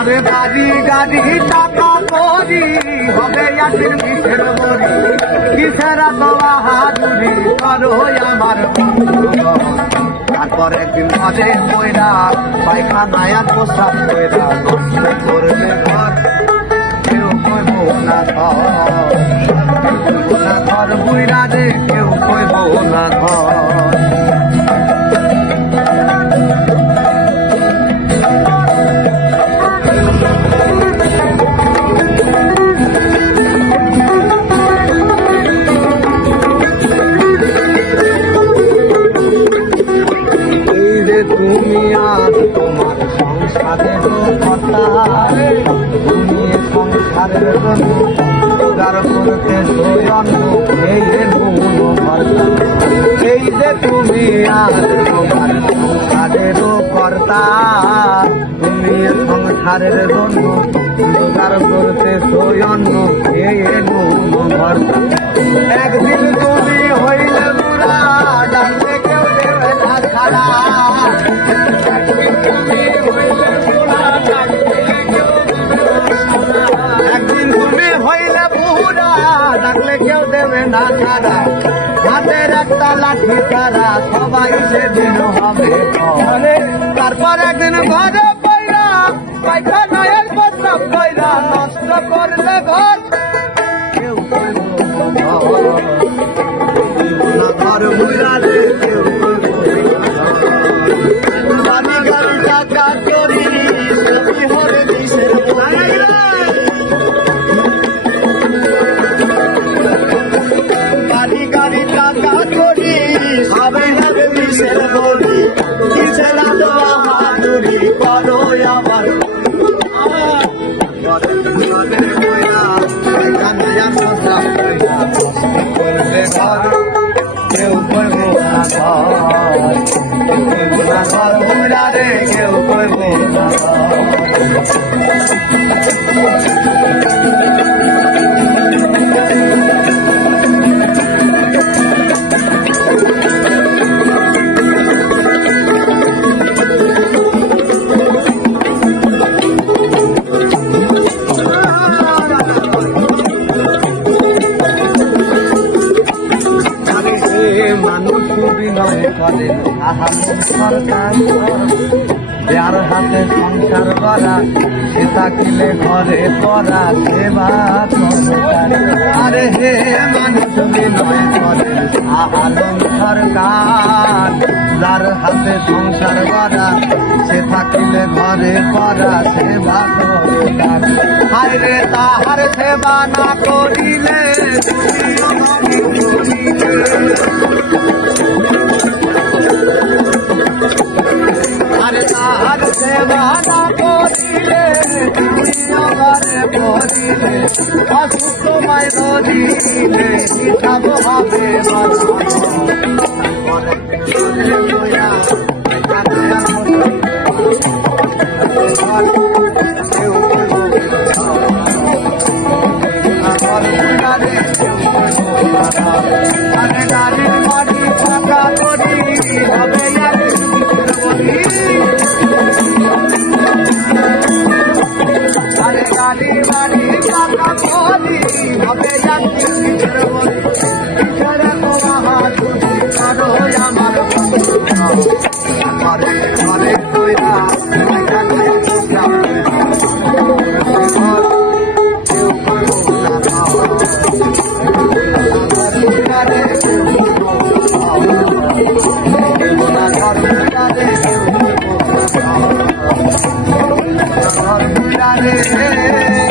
আরে বাড়ি গাড়ি টাকা করি, হবে ইয়াসির মিঠের বড়ি কিসের তো বাহাদুরি করো আমার তারপর একদিন ঘরে কইরা পায়খানায় আর কইরা করবে। তুমি আজ তোমার সংসারের কথা তুমি সংসারের জন্য উদার করতে জন্য এই যে এই যে তুমি আজ তোমার সংসারের কর্তা। তুমি সংসারের জন্য করতে সৈন্য এই না ছাড়া হাতের একটা লাঠি তারা সবাই সেদিন হবে। তারপর একদিন ঘরে পয়রা, পায়খানায় প্রস্তাব পয়রা নষ্ট করলে ঘর ঘর। না কিসের বলি কিসের আলো বাহাদুরি করো আমার। কেউ করব না ঘর না ঘর রে কেউ করব না মানুষ বিনয় করে সাহায্য সরকার যার হাতে সংসার করা, সে থাকিলে ঘরে করা সেবা আরে হে মানুষ বিনয় করে আলম সরকার যার হাতে সংসার করা, সে থাকিলে ঘরে করা সেবা হায় রে তাহার সেবা না করিলে। পড়িলে অসুস্থ মায় ধরিলে হিসাব হবে Yay!